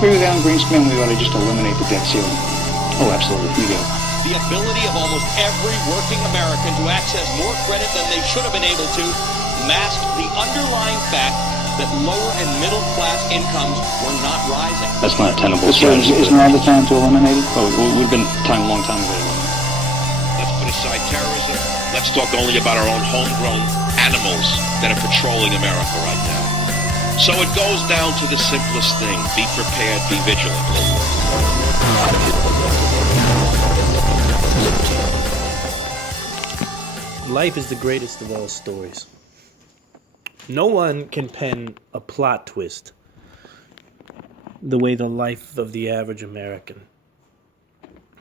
agree with Alan Greenspan. We ought to just eliminate the debt ceiling. Oh, absolutely. We do. The ability of almost every working American to access more credit than they should have been able to masked the underlying fact that lower and middle class incomes were not rising. That's not a tenable strategy. Isn't now the time to eliminate it? Oh, it would have been time, a long time ago to eliminate it. Let's put aside terrorism. Let's talk only about our own homegrown animals that are patrolling America right now. So it goes down to the simplest thing. Be prepared, be vigilant. Life is the greatest of all stories. No one can pen a plot twist the way the life of the average American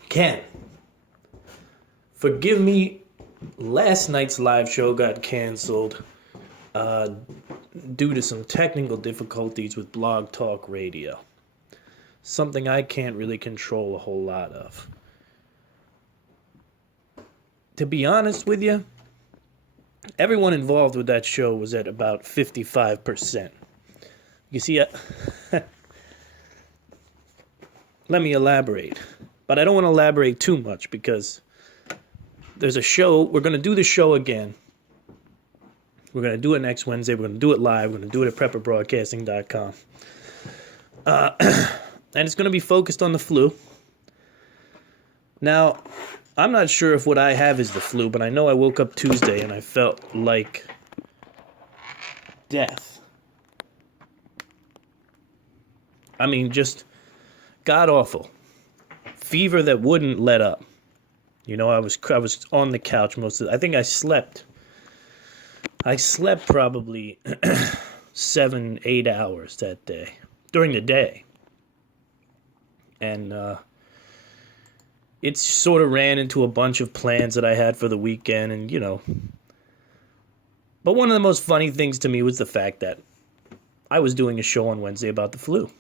can. Forgive me, last night's live show got canceled due to some technical difficulties with Blog Talk Radio. Something I can't really control a whole lot of. To be honest with you, everyone involved with that show was at about 55%. You see, let me elaborate. But I don't want to elaborate too much because there's a show. We're going to do the show again. We're going to do it next Wednesday. We're going to do it live. We're going to do it at prepperbroadcasting.com. And it's going to be focused on the flu. Now, I'm not sure if what I have is the flu, but I know I woke up Tuesday and I felt like death. I mean, just god-awful. Fever that wouldn't let up. You know, I was on the couch most of the... I think I slept probably 7-8 hours that day, during the day. And it sort of ran into a bunch of plans that I had for the weekend, and, you know. But one of the most funny things to me was the fact that I was doing a show on Wednesday about the flu.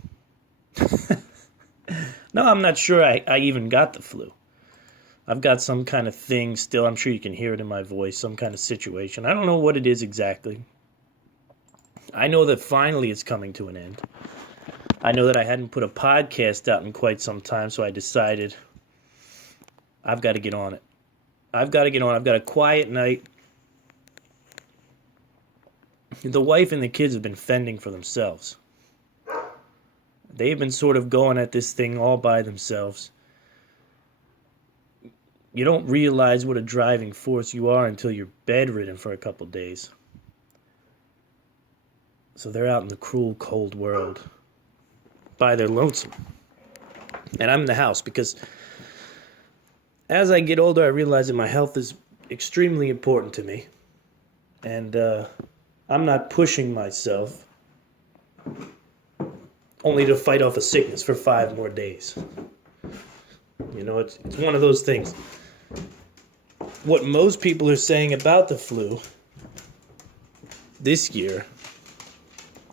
No, I'm not sure I even got the flu. I've got some kind of thing still. I'm sure you can hear it in my voice, some kind of situation. I don't know what it is exactly. I know that finally it's coming to an end. I know that I hadn't put a podcast out in quite some time, so I decided I've got to get on it. I've got a quiet night. The wife and the kids have been fending for themselves. They've been sort of going at this thing all by themselves. You don't realize what a driving force you are until you're bedridden for a couple days. So they're out in the cruel, cold world by their lonesome. And I'm in the house because as I get older, I realize that my health is extremely important to me. And I'm not pushing myself only to fight off a sickness for 5 more days. You know, it's one of those things. What most people are saying about the flu this year,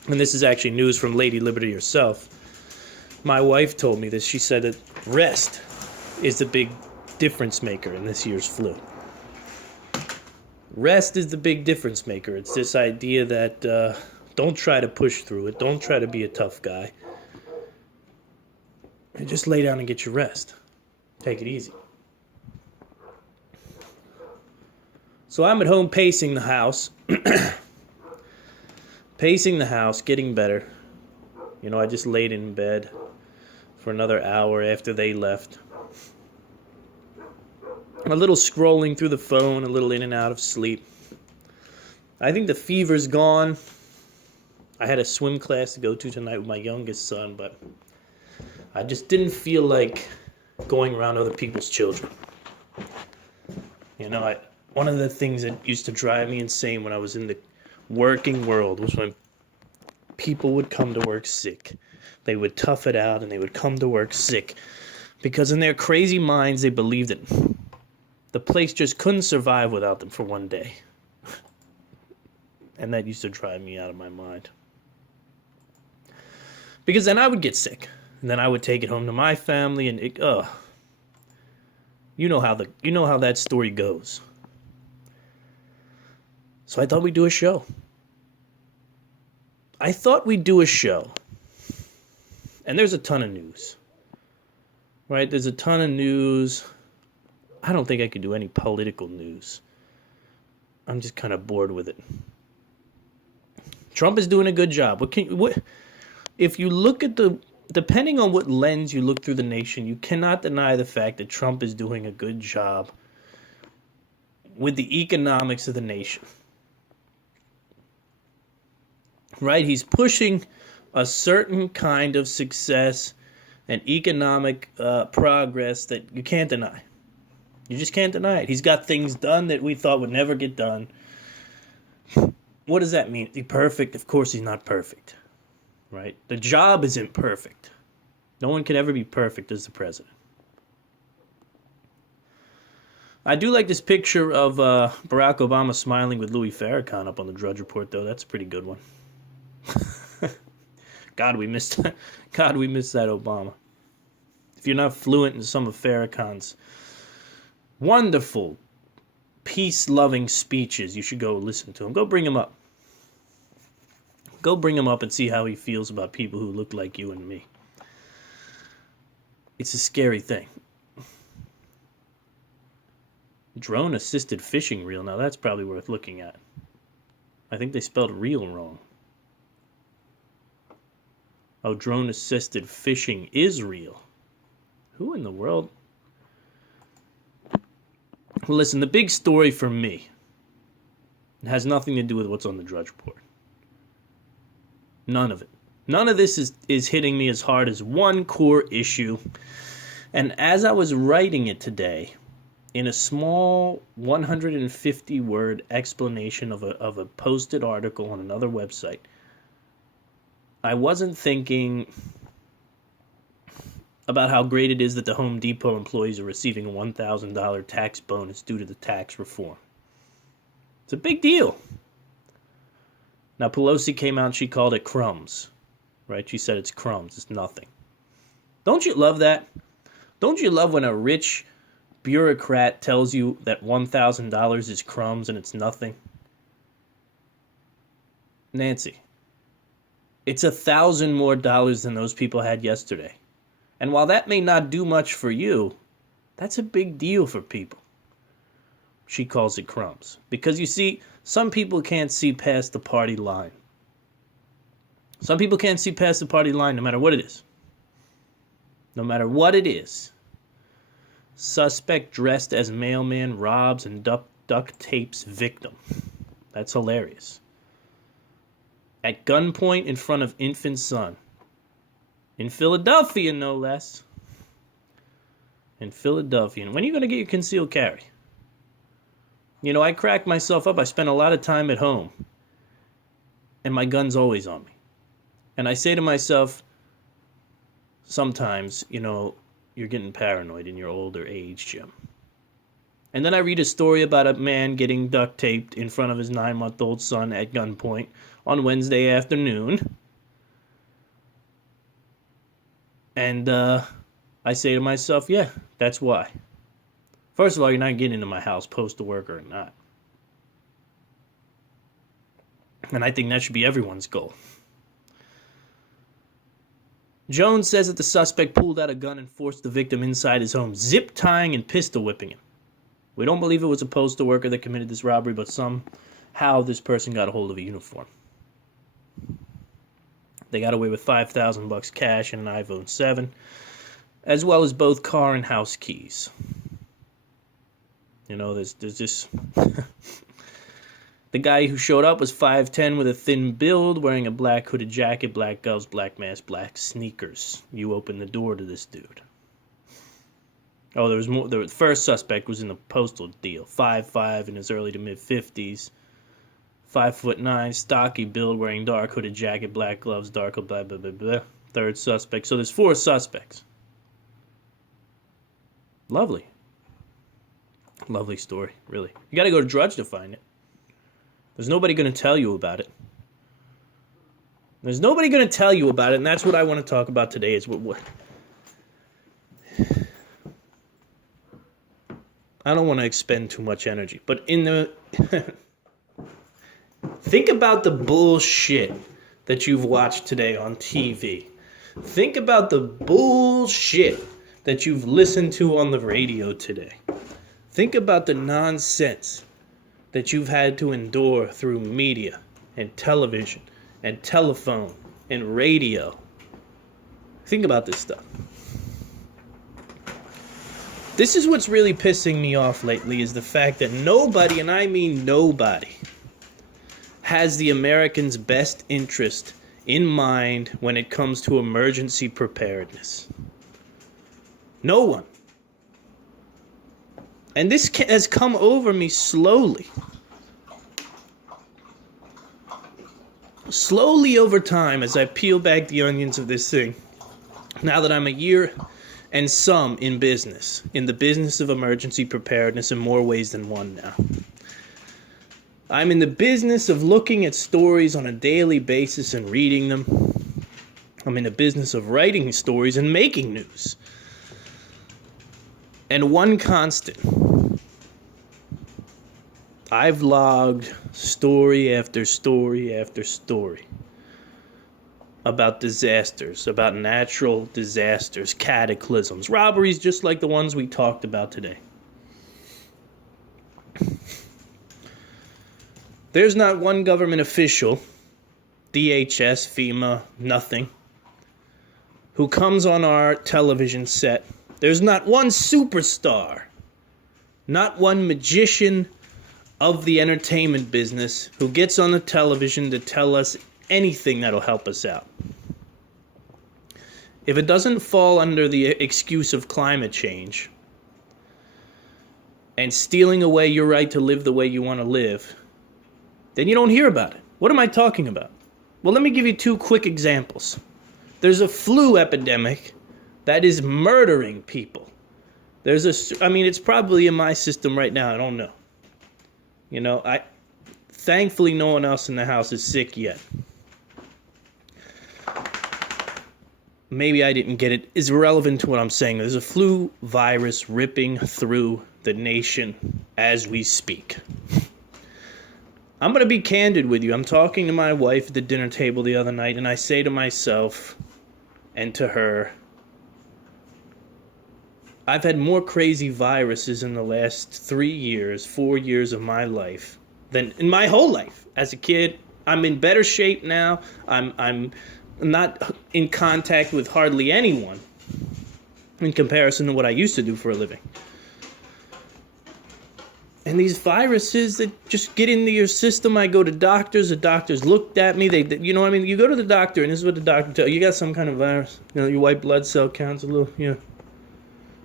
and this is actually news from Lady Liberty herself, my wife told me this. She said that rest is the big difference maker in this year's flu. Rest is the big difference maker. It's this idea that don't try to push through it. Don't try to be a tough guy. And just lay down and get your rest. Take it easy. So I'm at home pacing the house. Getting better. You know, I just laid in bed for another hour after they left. A little scrolling through the phone, a little in and out of sleep. I think the fever's gone. I had a swim class to go to tonight with my youngest son, but I just didn't feel like going around other people's children. You know, one of the things that used to drive me insane when I was in the working world was when people would come to work sick. They would tough it out and they would come to work sick because in their crazy minds they believed that the place just couldn't survive without them for one day. And that used to drive me out of my mind. Because then I would get sick. And then I would take it home to my family and you know how that story goes. So I thought we'd do a show. And there's a ton of news. Right? There's a ton of news. I don't think I could do any political news. I'm just kind of bored with it. Trump is doing a good job. If you look at depending on what lens you look through the nation, you cannot deny the fact that Trump is doing a good job with the economics of the nation. Right? He's pushing a certain kind of success and economic progress that you can't deny. You just can't deny it. He's got things done that we thought would never get done. What does that mean? Is he perfect? Of course he's not perfect. Right? The job isn't perfect. No one can ever be perfect as the president. I do like this picture of Barack Obama smiling with Louis Farrakhan up on the Drudge Report, though. That's a pretty good one. God, we missed that Obama. If you're not fluent in some of Farrakhan's wonderful, peace-loving speeches, you should go listen to him. Go bring him up. Go bring him up and see how he feels about people who look like you and me. It's a scary thing. Drone-assisted fishing reel. Now that's probably worth looking at. I think they spelled reel wrong. Oh, drone-assisted fishing is real. Who in the world? Well, listen, the big story for me, it has nothing to do with what's on the Drudge Report. None of it. None of this is hitting me as hard as one core issue. And as I was writing it today, in a small 150-word explanation of a posted article on another website, I wasn't thinking about how great it is that the Home Depot employees are receiving a $1,000 tax bonus due to the tax reform. It's a big deal. Now, Pelosi came out and she called it crumbs. Right? She said it's crumbs. It's nothing. Don't you love that? Don't you love when a rich bureaucrat tells you that $1,000 is crumbs and it's nothing? Nancy, it's $1,000 more than those people had yesterday. And while that may not do much for you, that's a big deal for people. She calls it crumbs. Because you see, some people can't see past the party line. Some people can't see past the party line no matter what it is. No matter what it is. Suspect dressed as mailman robs and duct tapes victim. That's hilarious. At gunpoint in front of infant son. In Philadelphia, no less. In Philadelphia. And when are you going to get your concealed carry? You know, I crack myself up. I spend a lot of time at home. And my gun's always on me. And I say to myself, sometimes, you know, you're getting paranoid in your older age, Jim. And then I read a story about a man getting duct taped in front of his 9-month-old son at gunpoint on Wednesday afternoon. And I say to myself, yeah, that's why. First of all, you're not getting into my house, postal worker or not. And I think that should be everyone's goal. Jones says that the suspect pulled out a gun and forced the victim inside his home, zip-tying and pistol whipping him. We don't believe it was a postal worker that committed this robbery, but somehow this person got a hold of a uniform. They got away with $5,000 cash and an iPhone 7, as well as both car and house keys. You know, there's just... The guy who showed up was 5'10" with a thin build, wearing a black hooded jacket, black gloves, black mask, black sneakers. You opened the door to this dude. Oh, there was more. The first suspect was in the postal deal. 5'5" in his early to mid-50s. 5'9", stocky build, wearing dark hooded jacket, black gloves, dark blah, blah, blah, blah. Third suspect. So there's 4 suspects. Lovely. Lovely story, really. You got to go to Drudge to find it. There's nobody going to tell you about it. There's nobody going to tell you about it, and that's what I want to talk about today. Is what I don't want to expend too much energy, but in the think about the bullshit that you've watched today on TV. Think about the bullshit that you've listened to on the radio today. Think about the nonsense that you've had to endure through media and television and telephone and radio. Think about this stuff. This is what's really pissing me off lately, is the fact that nobody, and I mean nobody, has the Americans' best interest in mind when it comes to emergency preparedness. No one. And this has come over me slowly. Slowly over time, as I peel back the onions of this thing, now that I'm a year and some in business, in the business of emergency preparedness in more ways than one now. I'm in the business of looking at stories on a daily basis and reading them. I'm in the business of writing stories and making news. And one constant, I've logged story after story after story about disasters, about natural disasters, cataclysms, robberies just like the ones we talked about today. There's not one government official, DHS, FEMA, nothing, who comes on our television set. There's not one superstar, not one magician of the entertainment business who gets on the television to tell us anything that'll help us out. If it doesn't fall under the excuse of climate change and stealing away your right to live the way you want to live, then you don't hear about it. What am I talking about? Well, let me give you two quick examples. There's a flu epidemic that is murdering people. It's probably in my system right now. I don't know. Thankfully no one else in the house is sick yet. Maybe I didn't get it. It's irrelevant to what I'm saying. There's a flu virus ripping through the nation as we speak. I'm going to be candid with you. I'm talking to my wife at the dinner table the other night, and I say to myself and to her, I've had more crazy viruses in the last 4 years of my life than in my whole life. As a kid, I'm in better shape now. I'm not in contact with hardly anyone in comparison to what I used to do for a living. And these viruses that just get into your system, I go to doctors, the doctors looked at me, you go to the doctor, and this is what the doctor tells you. You got some kind of virus, your white blood cell counts a little,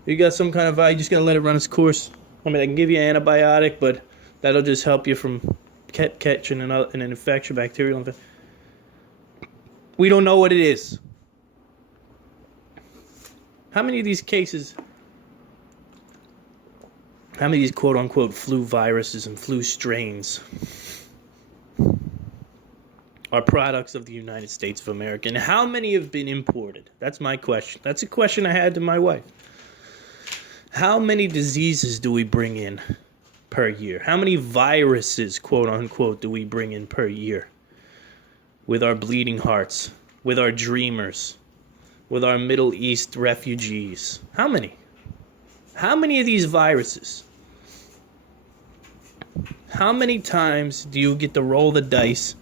You got some kind of virus, you just gotta let it run its course. I can give you an antibiotic, but that'll just help you from catching an infection, bacterial infection. We don't know what it is. How many of these cases, how many of these quote-unquote flu viruses and flu strains are products of the United States of America? And how many have been imported? That's my question. That's a question I had to my wife. How many diseases do we bring in per year? How many viruses, quote-unquote, do we bring in per year? With our bleeding hearts, with our dreamers, with our Middle East refugees. How many? How many of these viruses? How many times do you get to roll the dice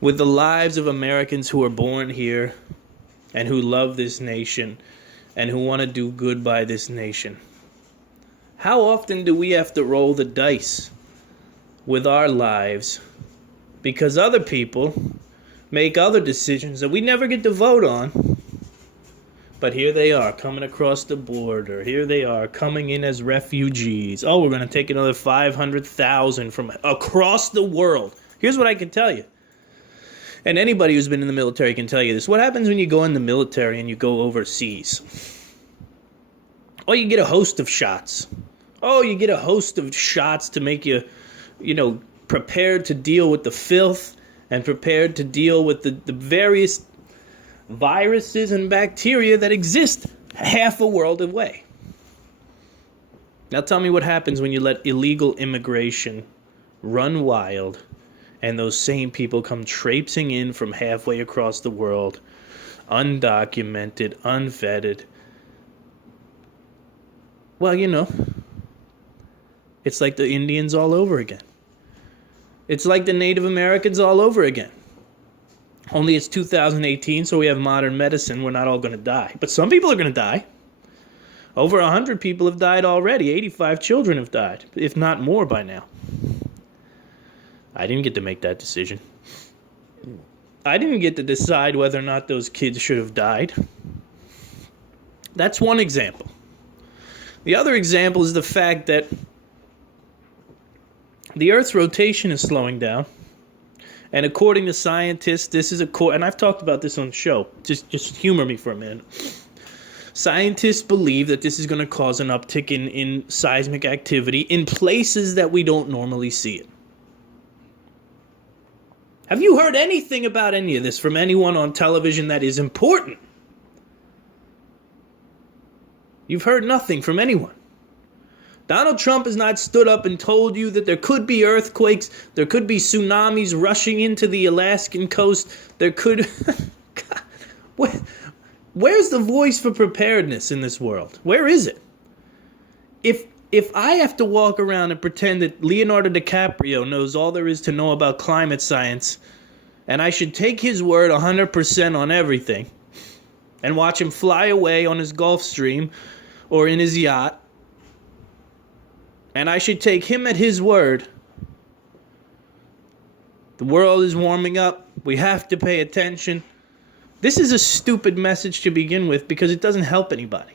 with the lives of Americans who are born here and who love this nation and who want to do good by this nation? How often do we have to roll the dice with our lives because other people make other decisions that we never get to vote on? But here they are coming across the border. Here they are coming in as refugees. Oh, we're going to take another 500,000 from across the world. Here's what I can tell you. And anybody who's been in the military can tell you this. What happens when you go in the military and you go overseas? Oh, you get a host of shots. Oh, you get a host of shots to make you, prepared to deal with the filth and prepared to deal with the various viruses and bacteria that exist half a world away. Now tell me what happens when you let illegal immigration run wild and those same people come traipsing in from halfway across the world undocumented, unvetted. Well, you know, it's like the Indians all over again. It's like the Native Americans all over again. Only it's 2018, so we have modern medicine. We're not all going to die. But some people are going to die. Over 100 people have died already. 85 children have died, if not more by now. I didn't get to make that decision. I didn't get to decide whether or not those kids should have died. That's one example. The other example is the fact that the Earth's rotation is slowing down. And according to scientists, this is and I've talked about this on the show. Just humor me for a minute. Scientists believe that this is going to cause an uptick in seismic activity in places that we don't normally see it. Have you heard anything about any of this from anyone on television that is important? You've heard nothing from anyone. Donald Trump has not stood up and told you that there could be earthquakes, there could be tsunamis rushing into the Alaskan coast, there could... God, where's the voice for preparedness in this world? Where is it? If I have to walk around and pretend that Leonardo DiCaprio knows all there is to know about climate science, and I should take his word 100% on everything, and watch him fly away on his Gulfstream or in his yacht, and I should take him at his word, the world is warming up, we have to pay attention. This is a stupid message to begin with because it doesn't help anybody.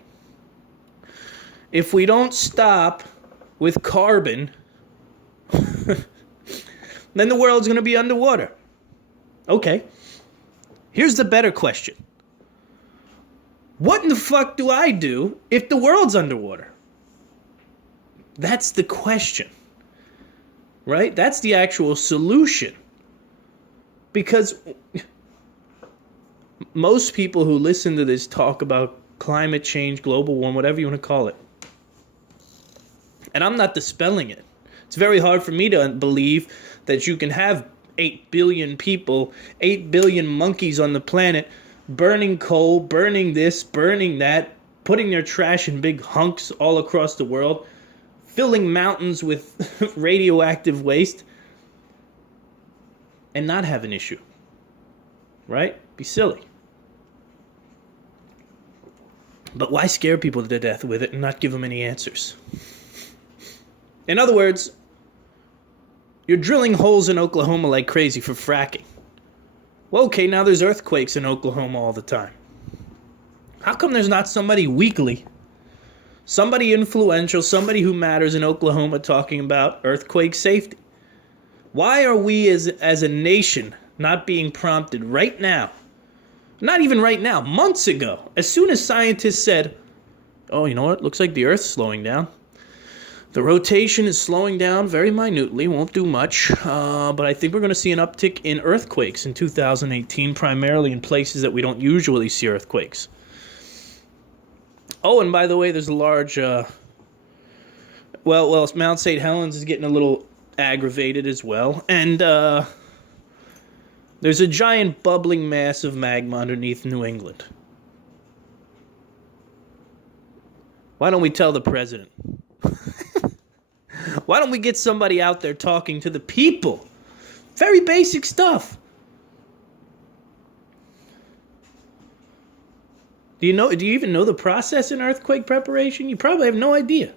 If we don't stop with carbon, then the world's going to be underwater. Okay. Here's the better question. What in the fuck do I do if the world's underwater? That's the question. Right? That's the actual solution. Because most people who listen to this talk about climate change, global warming, whatever you want to call it. And I'm not dispelling it. It's very hard for me to believe that you can have 8 billion people, 8 billion monkeys on the planet, burning coal, burning this, burning that, putting their trash in big hunks all across the world, filling mountains with radioactive waste, and not have an issue. Right? Be silly. But why scare people to death with it and not give them any answers? In other words, you're drilling holes in Oklahoma like crazy for fracking. Well, okay, now there's earthquakes in Oklahoma all the time. How come there's not somebody weekly, somebody influential, somebody who matters in Oklahoma talking about earthquake safety? Why are we as a nation not being prompted right now? Not even right now, months ago. As soon as scientists said, oh, you know what, looks like the Earth's slowing down. The rotation is slowing down very minutely, won't do much, but I think we're going to see an uptick in earthquakes in 2018, primarily in places that we don't usually see earthquakes. Oh, and by the way, there's a large, Mount St. Helens is getting a little aggravated as well, and there's a giant bubbling mass of magma underneath New England. Why don't we tell the president? Why don't we get somebody out there talking to the people? Very basic stuff. Do you even know the process in earthquake preparation? You probably have no idea.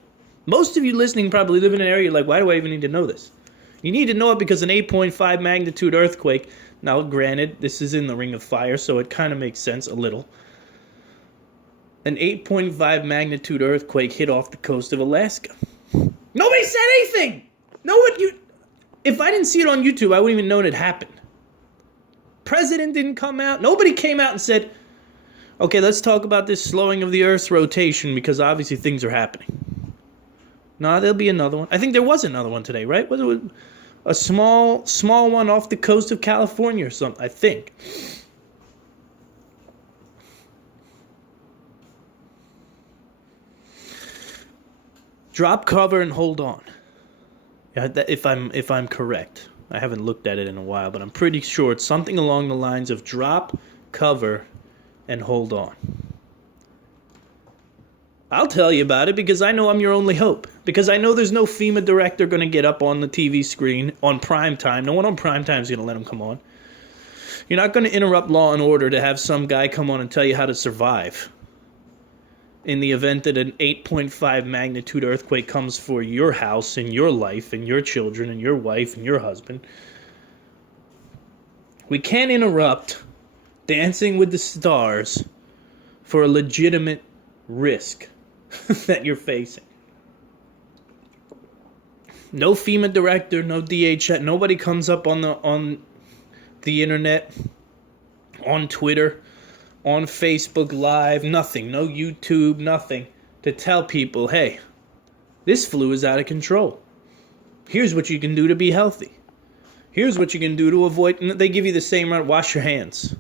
Most of you listening probably live in an area like, why do I even need to know this? You need to know it because an 8.5 magnitude earthquake, now granted, this is in the Ring of Fire, so it kind of makes sense a little. An 8.5 magnitude earthquake hit off the coast of Alaska. Nobody said anything! If I didn't see it on YouTube, I wouldn't even know it had happened. President didn't come out. Nobody came out and said, okay, let's talk about this slowing of the Earth's rotation because obviously things are happening. No, there'll be another one. I think there was another one today, right? Was it a small one off the coast of California or something, I think. Drop cover and hold on. Yeah, if I'm correct. I haven't looked at it in a while, but I'm pretty sure it's something along the lines of drop cover and hold on. I'll tell you about it because I know I'm your only hope. Because I know there's no FEMA director going to get up on the TV screen on prime time. No one on prime time is going to let him come on. You're not going to interrupt Law and Order to have some guy come on and tell you how to survive in the event that an 8.5 magnitude earthquake comes for your house and your life and your children and your wife and your husband. We can't interrupt Dancing with the Stars for a legitimate risk that you're facing. No FEMA director, no DHS, nobody comes up on the internet, on Twitter, on Facebook Live, nothing, no YouTube, nothing, to tell people, hey, this flu is out of control. Here's what you can do to be healthy. Here's what you can do to avoid, and they give you the same right, wash your hands.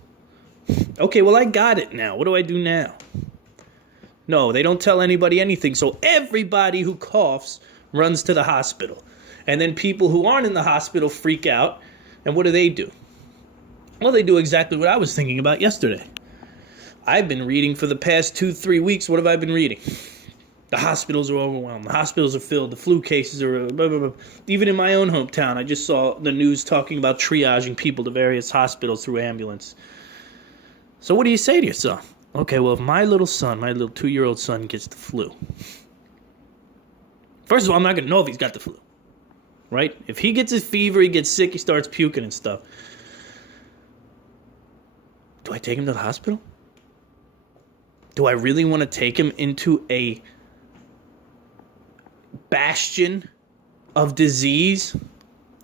Okay, well, I got it now. What do I do now? No, they don't tell anybody anything, so everybody who coughs runs to the hospital. And then people who aren't in the hospital freak out, and what do? Well, they do exactly what I was thinking about yesterday. I've been reading for the past 2-3 weeks. What have I been reading? The hospitals are overwhelmed. The hospitals are filled. The flu cases are blah, blah, blah. Even in my own hometown, I just saw the news talking about triaging people to various hospitals through ambulance. So what do you say to yourself? Okay, well, if my little 2-year-old son gets the flu, first of all, I'm not going to know if he's got the flu, right? If he gets his fever, he gets sick, he starts puking and stuff. Do I take him to the hospital? Do I really want to take him into a bastion of disease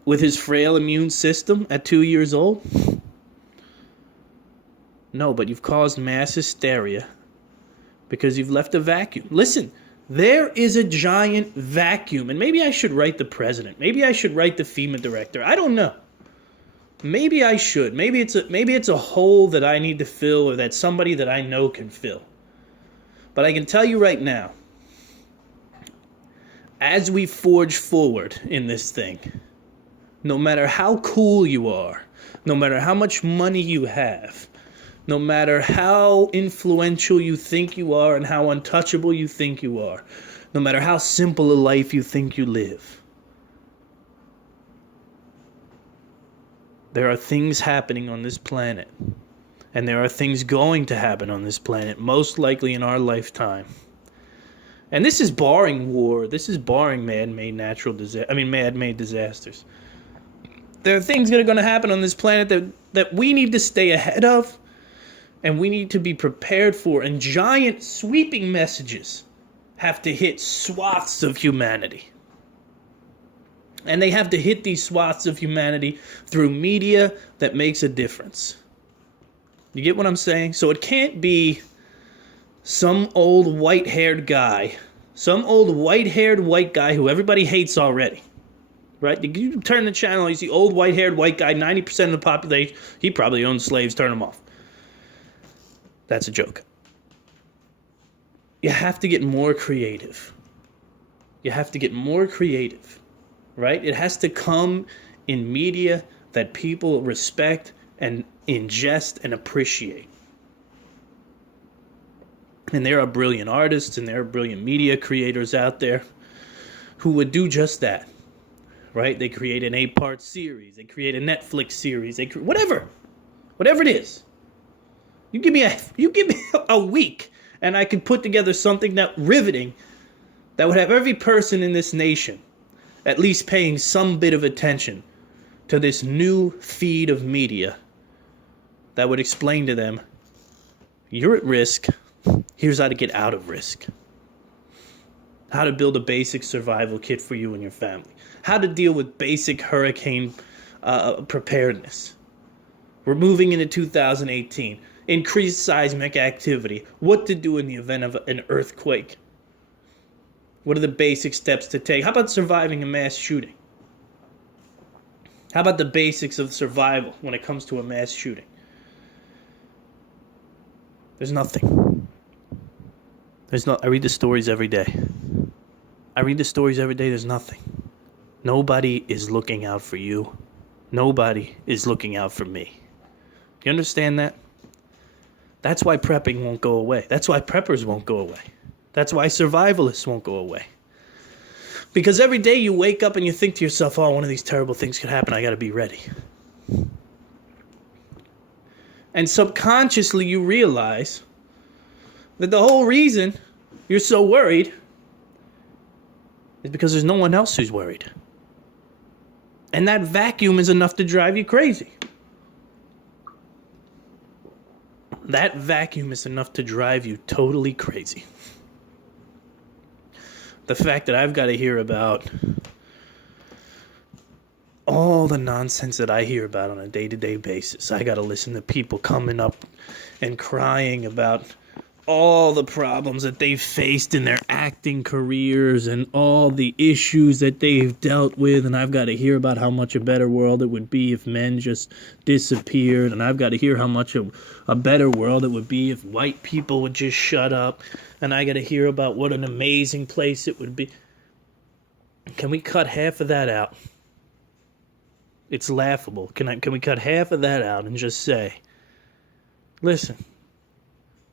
with his frail immune system at 2 years old? No, but you've caused mass hysteria because you've left a vacuum. Listen, there is a giant vacuum, and maybe I should write the president. Maybe I should write the FEMA director. I don't know. Maybe I should. Maybe it's a hole that I need to fill or that somebody that I know can fill. But I can tell you right now, as we forge forward in this thing, no matter how cool you are, no matter how much money you have, no matter how influential you think you are and how untouchable you think you are, no matter how simple a life you think you live, there are things happening on this planet, and there are things going to happen on this planet, most likely in our lifetime. And this is barring war. This is barring man-made disasters. There are things that are going to happen on this planet that we need to stay ahead of, and we need to be prepared for. And giant sweeping messages have to hit swaths of humanity. And they have to hit these swaths of humanity through media that makes a difference. You get what I'm saying? So it can't be some old white-haired guy, white guy who everybody hates already. Right? You turn the channel, you see old white-haired white guy, 90% of the population, he probably owns slaves, turn him off. That's a joke. You have to get more creative. Right? It has to come in media that people respect and ingest and appreciate. And there are brilliant artists and there are brilliant media creators out there who would do just that. Right? They create an 8-part series. They create a Netflix series. Whatever it is. You give me a week, and I could put together something that riveting, that would have every person in this nation at least paying some bit of attention to this new feed of media that would explain to them, you're at risk. Here's how to get out of risk. How to build a basic survival kit for you and your family. How to deal with basic hurricane preparedness. We're moving into 2018. Increased seismic activity. What to do in the event of an earthquake. What are the basic steps to take? How about surviving a mass shooting? How about the basics of survival when it comes to a mass shooting? There's nothing. I read the stories every day. There's nothing. Nobody is looking out for you. Nobody is looking out for me. Do you understand that? That's why prepping won't go away. That's why preppers won't go away. That's why survivalists won't go away. Because every day you wake up and you think to yourself, oh, one of these terrible things could happen. I got to be ready. And subconsciously you realize that the whole reason you're so worried is because there's no one else who's worried. And that vacuum is enough to drive you crazy. That vacuum is enough to drive you totally crazy. The fact that I've got to hear about all the nonsense that I hear about on a day-to-day basis. I got to listen to people coming up and crying about all the problems that they've faced in their acting careers and all the issues that they've dealt with, and I've got to hear about how much a better world it would be if men just disappeared, and I've got to hear how much a better world it would be if white people would just shut up, and I got to hear about what an amazing place it would be. Can we cut half of that out? It's laughable. Can we cut half of that out and just say, listen,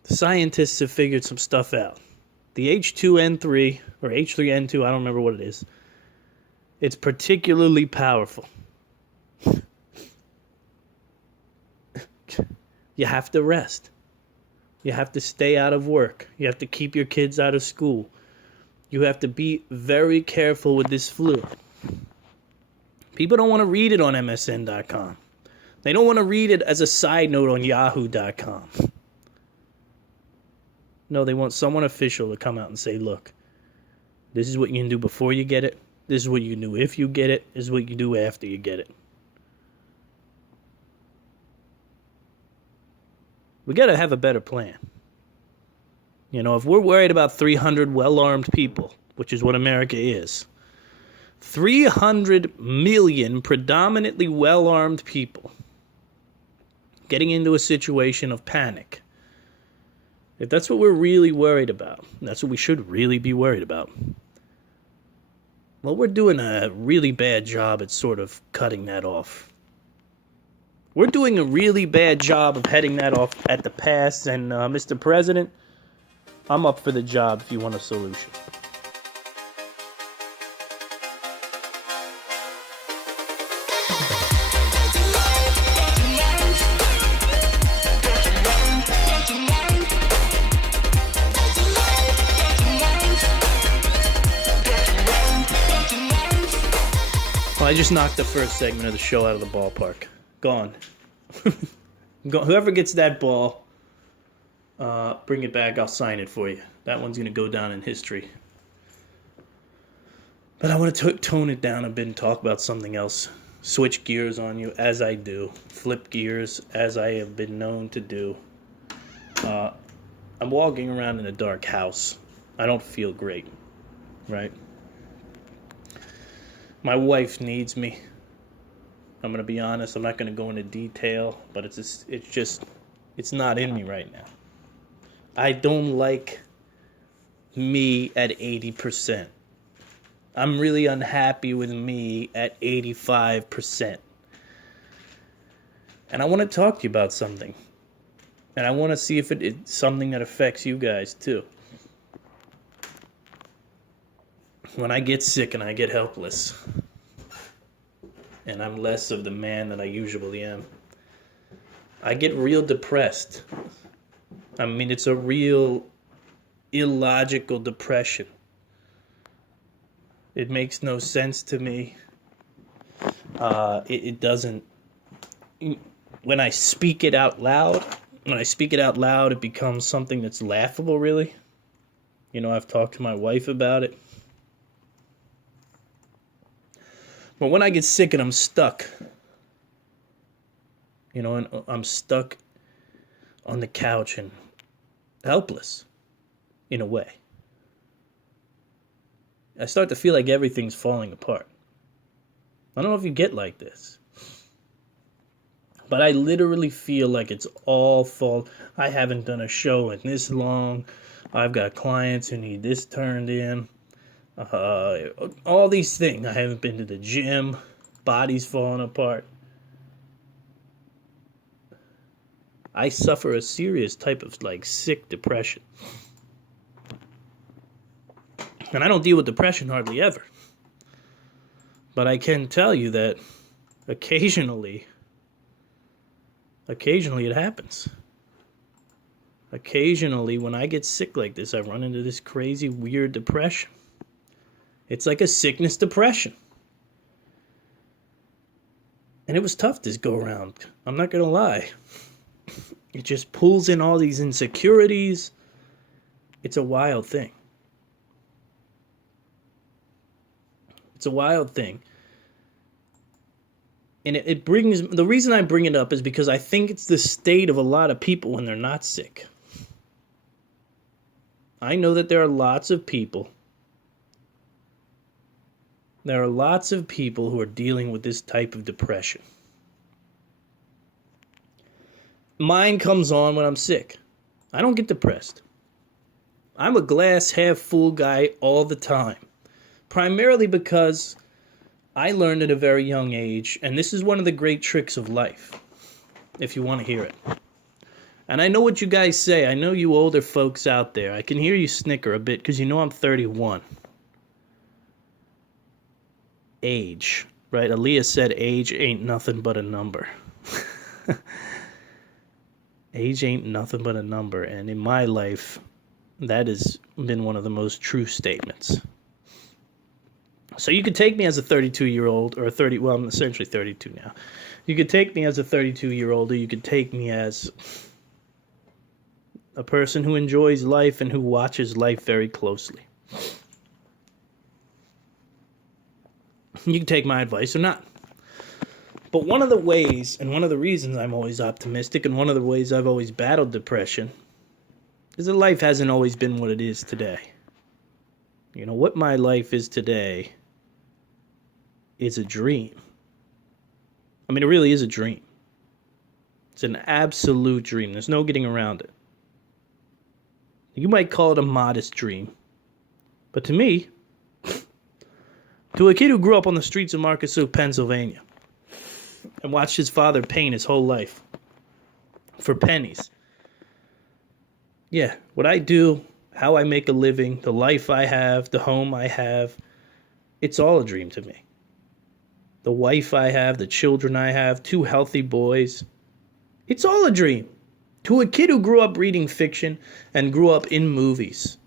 the scientists have figured some stuff out. The H2N3, or H3N2, I don't remember what it is. It's particularly powerful. You have to rest. You have to stay out of work. You have to keep your kids out of school. You have to be very careful with this flu. People don't want to read it on MSN.com. They don't want to read it as a side note on Yahoo.com. No, they want someone official to come out and say, look, this is what you can do before you get it. This is what you can do if you get it. This is what you do after you get it. We got to have a better plan. You know, if we're worried about 300 well-armed people, which is what America is, 300 million predominantly well-armed people getting into a situation of panic, if that's what we're really worried about, that's what we should really be worried about, well, we're doing a really bad job at sort of cutting that off. We're doing a really bad job of heading that off at the pass, and Mr. President, I'm up for the job if you want a solution. I just knocked the first segment of the show out of the ballpark. Gone. Whoever gets that ball, bring it back. I'll sign it for you. That one's going to go down in history. But I want to tone it down a bit and talk about something else. Switch gears on you, as I do. Flip gears, as I have been known to do. I'm walking around in a dark house. I don't feel great, right? My wife needs me. I'm going to be honest. I'm not going to go into detail, but it's not in me right now. I don't like me at 80%. I'm really unhappy with me at 85%. And I want to talk to you about something. And I want to see if it's something that affects you guys too. When I get sick and I get helpless, and I'm less of the man that I usually am, I get real depressed. I mean, it's a real illogical depression. It makes no sense to me. It doesn't. When I speak it out loud, it becomes something that's laughable, really. You know, I've talked to my wife about it. But when I get sick and I'm stuck, you know, and I'm stuck on the couch and helpless, in a way, I start to feel like everything's falling apart. I don't know if you get like this, but I literally feel like it's all fall. I haven't done a show in this long. I've got clients who need this turned in. All these things. I haven't been to the gym. Body's falling apart. I suffer a serious type of like sick depression. And I don't deal with depression hardly ever. But I can tell you that occasionally it happens. Occasionally, when I get sick like this, I run into this crazy, weird depression. It's like a sickness depression. And it was tough this go around. I'm not going to lie. It just pulls in all these insecurities. It's a wild thing. It's a wild thing. And it brings, the reason I bring it up is because I think it's the state of a lot of people when they're not sick. I know that there are lots of people. There are lots of people who are dealing with this type of depression. Mine comes on when I'm sick. I don't get depressed. I'm a glass half full guy all the time. Primarily because I learned at a very young age, and this is one of the great tricks of life, if you want to hear it. And I know what you guys say. I know you older folks out there. I can hear you snicker a bit because you know I'm 31. Age, right? Aaliyah said age ain't nothing but a number. Age ain't nothing but a number. And in my life, that has been one of the most true statements. So you could take me as a 32-year-old or a 30, well, I'm essentially 32 now. You could take me as a 32-year-old, or you could take me as a person who enjoys life and who watches life very closely. You can take my advice or not. But one of the ways and one of the reasons I'm always optimistic and one of the ways I've always battled depression is that life hasn't always been what it is today. You know, what my life is today is a dream. I mean, it really is a dream. It's an absolute dream. There's no getting around it. You might call it a modest dream. But to me, to a kid who grew up on the streets of Marcus, Pennsylvania, and watched his father paint his whole life for pennies. Yeah, what I do, how I make a living, the life I have, the home I have, it's all a dream to me. The wife I have, the children I have, 2 healthy boys. It's all a dream. To a kid who grew up reading fiction and grew up in movies.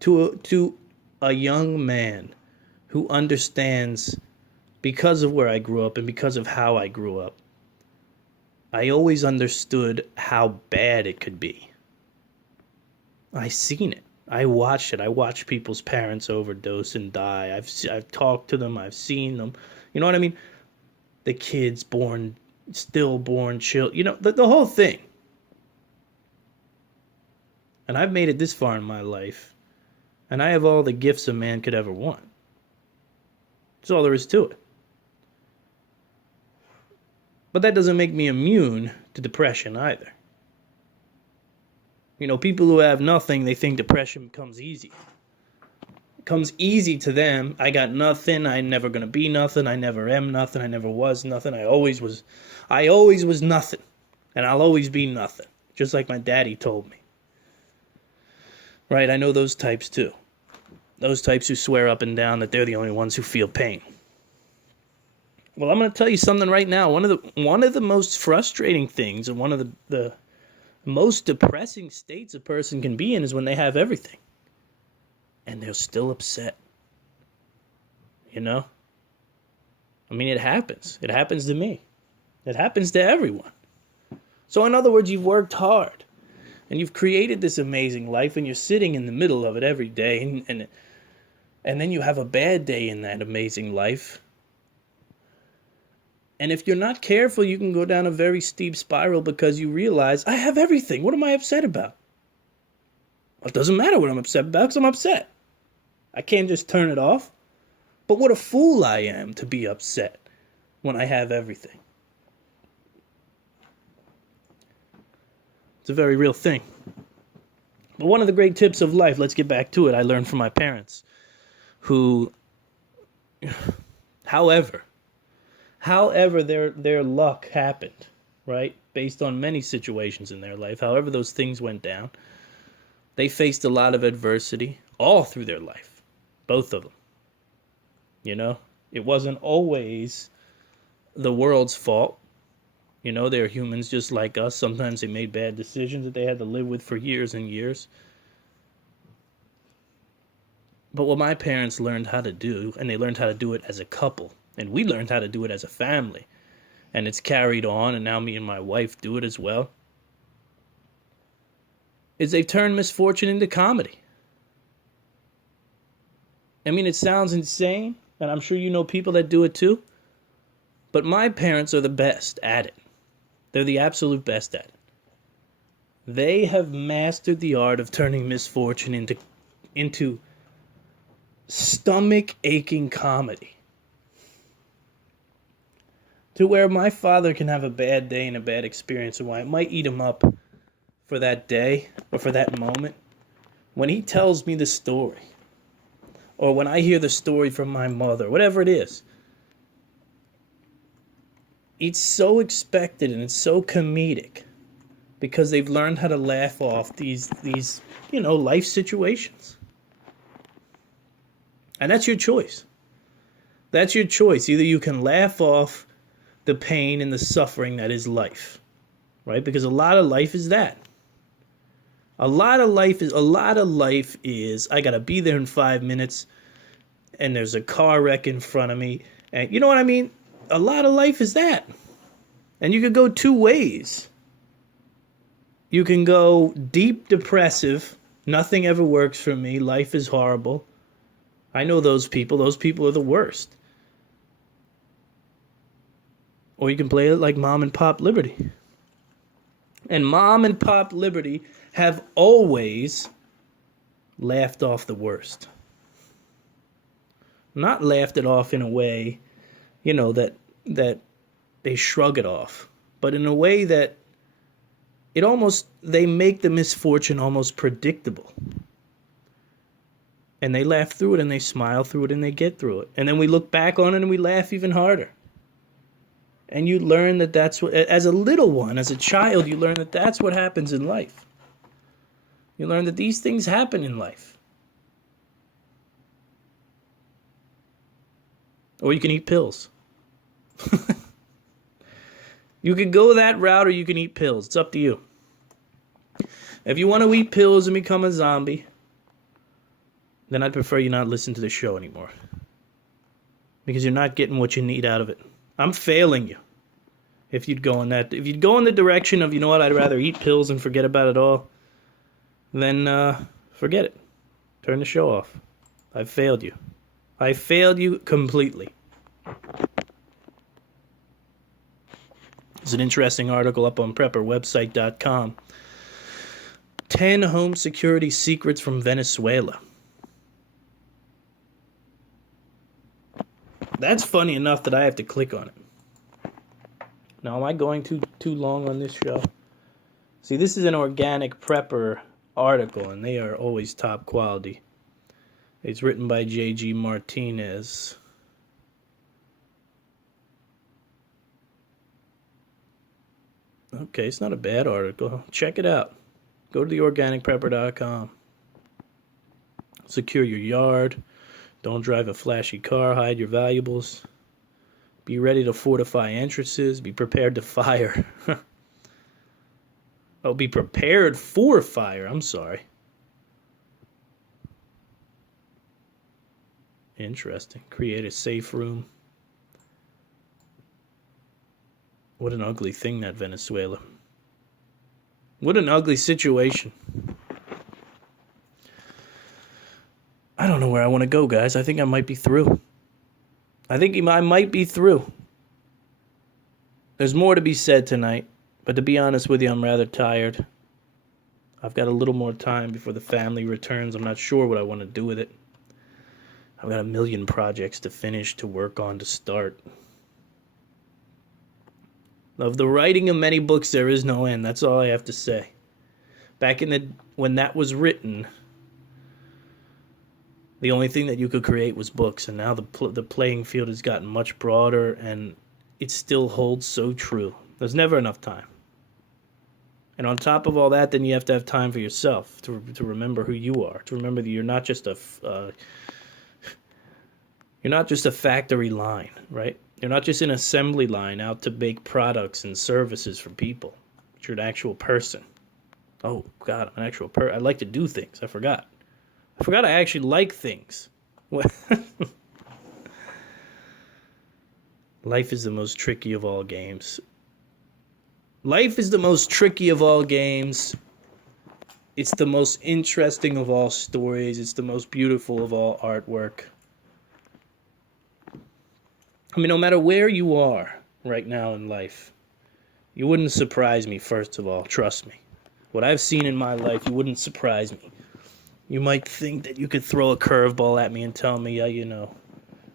To a young man who understands, because of where I grew up and because of how I grew up, I always understood how bad it could be. I seen it. I watched it. I watched people's parents overdose and die. I've talked to them. I've seen them. You know what I mean? The kids born, stillborn, children. You know, the whole thing. And I've made it this far in my life. And I have all the gifts a man could ever want. That's all there is to it. But that doesn't make me immune to depression either. You know, people who have nothing, they think depression comes easy. It comes easy to them. I got nothing. I'm never going to be nothing. I never am nothing. I never was nothing. I always was nothing. And I'll always be nothing. Just like my daddy told me. Right? I know those types too. Those types who swear up and down that they're the only ones who feel pain. Well, I'm going to tell you something right now. One of the most frustrating things and one of the most depressing states a person can be in is when they have everything and they're still upset. You know? I mean, it happens. It happens to me. It happens to everyone. So in other words, you've worked hard and you've created this amazing life and you're sitting in the middle of it every day and then you have a bad day in that amazing life. And if you're not careful, you can go down a very steep spiral because you realize, I have everything. What am I upset about? Well, it doesn't matter what I'm upset about because I'm upset. I can't just turn it off. But what a fool I am to be upset when I have everything. It's a very real thing. But one of the great tips of life, let's get back to it, I learned from my parents, who, however their luck happened. right? Based on many situations in their life, however those things went down. They faced a lot of adversity all through their life, both of them. You know, it wasn't always the world's fault. You know, they're humans just like us. Sometimes they made bad decisions that they had to live with for years and years. But what my parents learned how to do, and they learned how to do it as a couple, and we learned how to do it as a family, and it's carried on, and now me and my wife do it as well, is they've turned misfortune into comedy. I mean, it sounds insane, and I'm sure you know people that do it too, but my parents are the best at it. They're the absolute best at it. They have mastered the art of turning misfortune into stomach-aching comedy. To where my father can have a bad day and a bad experience, and why it might eat him up for that day or for that moment. When he tells me the story, or when I hear the story from my mother, whatever it is, it's so expected and it's so comedic because they've learned how to laugh off these life situations. And that's your choice. That's your choice. Either you can laugh off the pain and the suffering that is life, right? Because a lot of life is that. A lot of life is I gotta be there in 5 minutes, and there's a car wreck in front of me, and you know what I mean? A lot of life is that. And you could go two ways. You can go deep depressive, nothing ever works for me, life is horrible. I know those people. Those people are the worst. Or you can play it like Mom and Pop Liberty. And Mom and Pop Liberty have always laughed off the worst. Not laughed it off in a way, that they shrug it off, but in a way that they make the misfortune almost predictable. And they laugh through it, and they smile through it, and they get through it. And then we look back on it, and we laugh even harder. And you learn that that's what, as a little one, as a child, you learn that that's what happens in life. You learn that these things happen in life. Or you can eat pills. You can go that route, or you can eat pills. It's up to you. If you want to eat pills and become a zombie, then I'd prefer you not listen to the show anymore. Because you're not getting what you need out of it. I'm failing you. If you'd go in the direction of, I'd rather eat pills and forget about it all, then forget it. Turn the show off. I've failed you. I failed you completely. There's an interesting article up on prepperwebsite.com. 10 home security secrets from Venezuela. That's funny enough that I have to click on it. Now, am I going too long on this show? See, this is an organic prepper article, and they are always top quality. It's written by J.G. Martinez. Okay, it's not a bad article. Check it out. Go to theorganicprepper.com. Secure your yard. Don't drive a flashy car. Hide your valuables. Be ready to fortify entrances. Be prepared to fire. Oh, be prepared for fire. I'm sorry. Interesting. Create a safe room. What an ugly thing, that Venezuela. What an ugly situation. I don't know where I want to go, guys. I think I might be through. I might be through. There's more to be said tonight, but to be honest with you, I'm rather tired. I've got a little more time before the family returns. I'm not sure what I want to do with it. I've got a million projects to finish, to work on, to start. Of the writing of many books, there is no end. That's all I have to say. Back when that was written, the only thing that you could create was books, and now the playing field has gotten much broader, and it still holds so true. There's never enough time. And on top of all that, then you have to have time for yourself to remember who you are, to remember that you're not just a factory line, right? You're not just an assembly line out to make products and services for people. But you're an actual person. Oh God, I'm an actual person. I like to do things. I forgot I actually like things. Life is the most tricky of all games. Life is the most tricky of all games. It's the most interesting of all stories. It's the most beautiful of all artwork. I mean, no matter where you are right now in life, you wouldn't surprise me, first of all. Trust me. What I've seen in my life, you wouldn't surprise me. You might think that you could throw a curveball at me and tell me,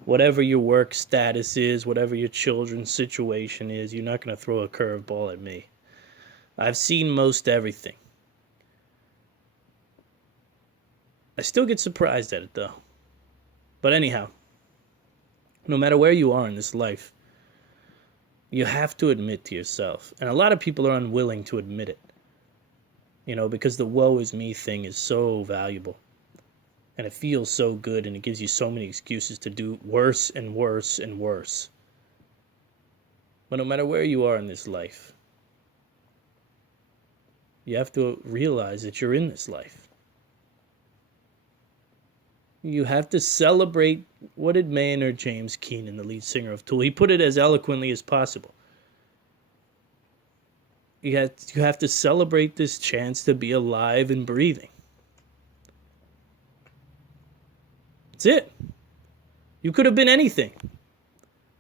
whatever your work status is, whatever your children's situation is, you're not going to throw a curveball at me. I've seen most everything. I still get surprised at it, though. But anyhow, no matter where you are in this life, you have to admit to yourself, and a lot of people are unwilling to admit it, because the woe is me thing is so valuable. And it feels so good, and it gives you so many excuses to do worse and worse and worse. But no matter where you are in this life, you have to realize that you're in this life. You have to celebrate. What did Maynard James Keenan, the lead singer of Tool, he put it as eloquently as possible. You have to celebrate this chance to be alive and breathing. That's it. You could have been anything.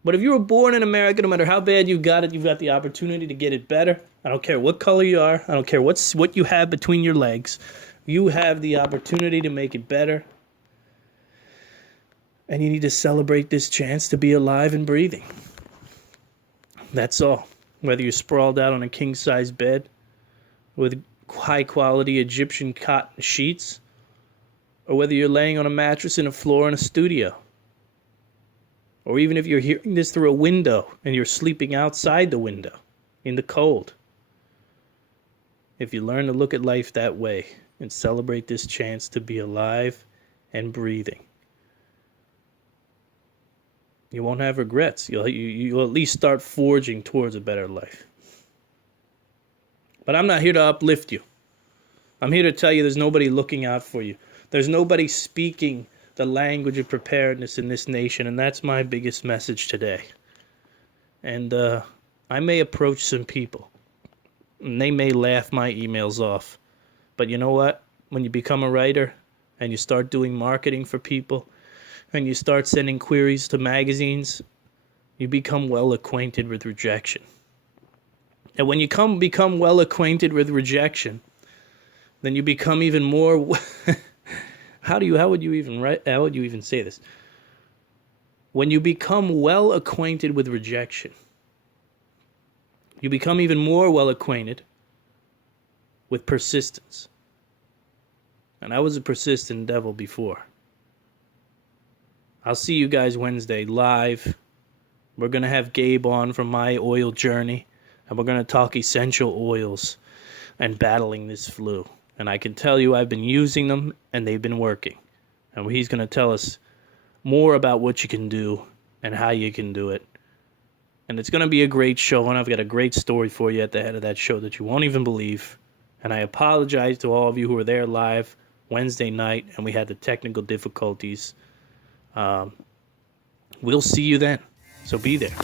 But if you were born in America, no matter how bad you got it, you've got the opportunity to get it better. I don't care what color you are. I don't care what you have between your legs. You have the opportunity to make it better. And you need to celebrate this chance to be alive and breathing. That's all. Whether you're sprawled out on a king-size bed with high-quality Egyptian cotton sheets, or whether you're laying on a mattress in a floor in a studio, or even if you're hearing this through a window and you're sleeping outside the window in the cold. If you learn to look at life that way and celebrate this chance to be alive and breathing, you won't have regrets. You'll at least start forging towards a better life. But I'm not here to uplift you. I'm here to tell you there's nobody looking out for you. There's nobody speaking the language of preparedness in this nation, and that's my biggest message today. And I may approach some people, and they may laugh my emails off. But you know what? When you become a writer and you start doing marketing for people, and you start sending queries to magazines, you become well acquainted with rejection. And when you become well acquainted with rejection, then you become even more... How would you even say this? When you become well acquainted with rejection, you become even more well acquainted with persistence. And I was a persistent devil before. I'll see you guys Wednesday live. We're going to have Gabe on from My Oil Journey, and we're going to talk essential oils and battling this flu. And I can tell you I've been using them, and they've been working. And he's going to tell us more about what you can do and how you can do it. And it's going to be a great show, and I've got a great story for you at the head of that show that you won't even believe. And I apologize to all of you who were there live Wednesday night, and we had the technical difficulties. We'll see you then, so be there.